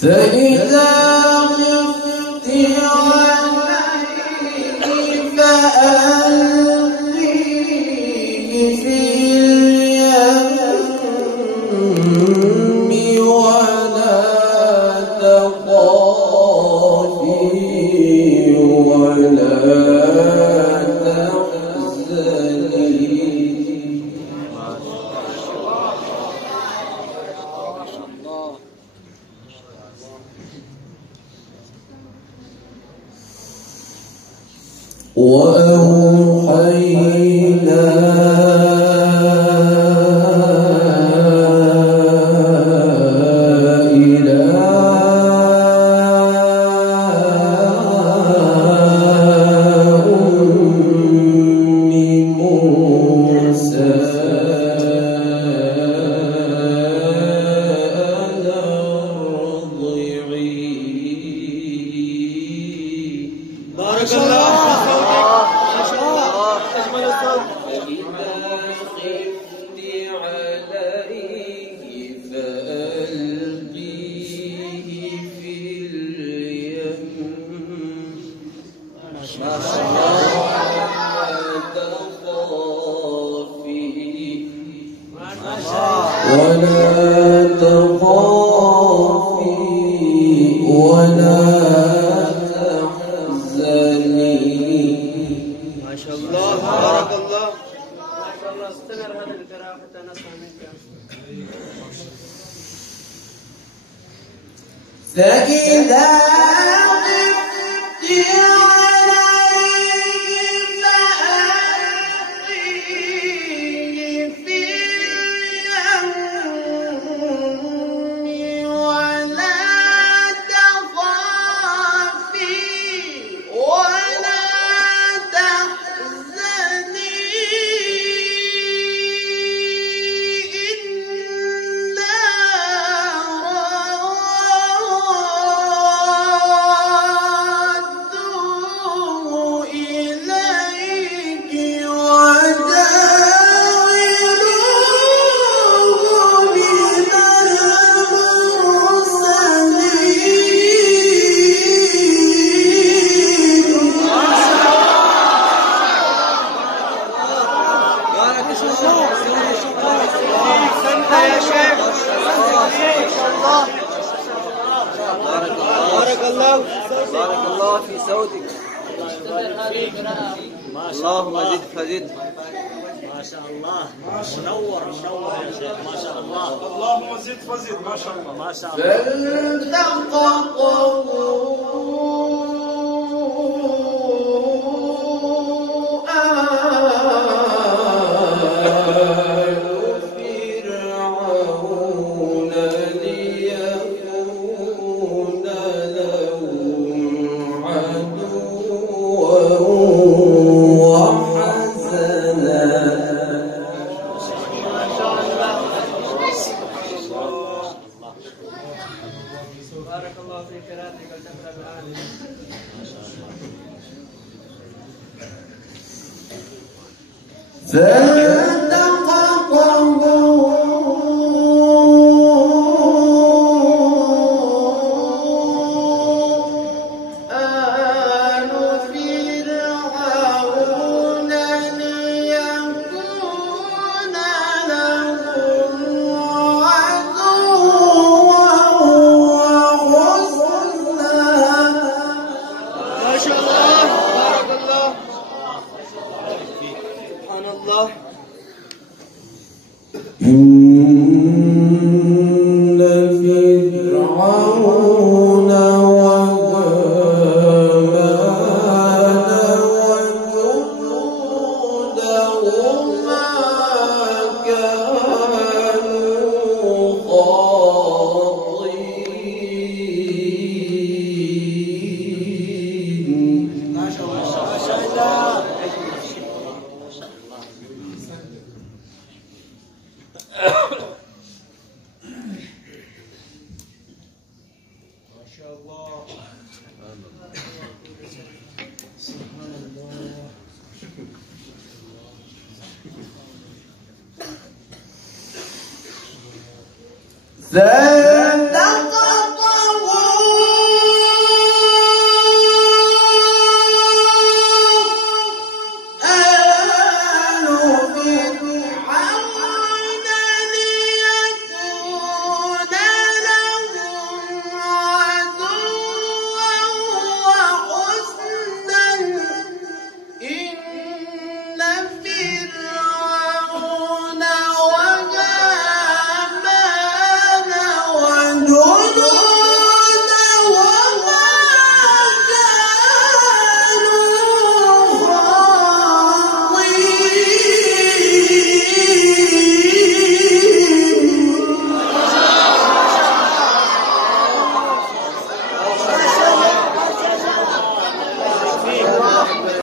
فإذا خفت عليه فألقيه في اليم ولا تخافي ولا وأوحينا إلى أم موسى أن أرضعيه. بارك الله. ولا تخافي ولا تحزني. ما شاء الله بارك الله. ما شاء الله استمر هذه القراءة حتى نسمع منك. فإذا بارك الله في صوتك. اللهم زد فزد. ما شاء الله منور منور يا شيخ ما شاء الله. اللهم زد فزد ما شاء الله. ما شاء الله. بارك الله في قراءتك وتقرأ الآن. الله. إن فرعون وهامان وجنودهما كانوا خاطئين. ما شاء الله. ذلك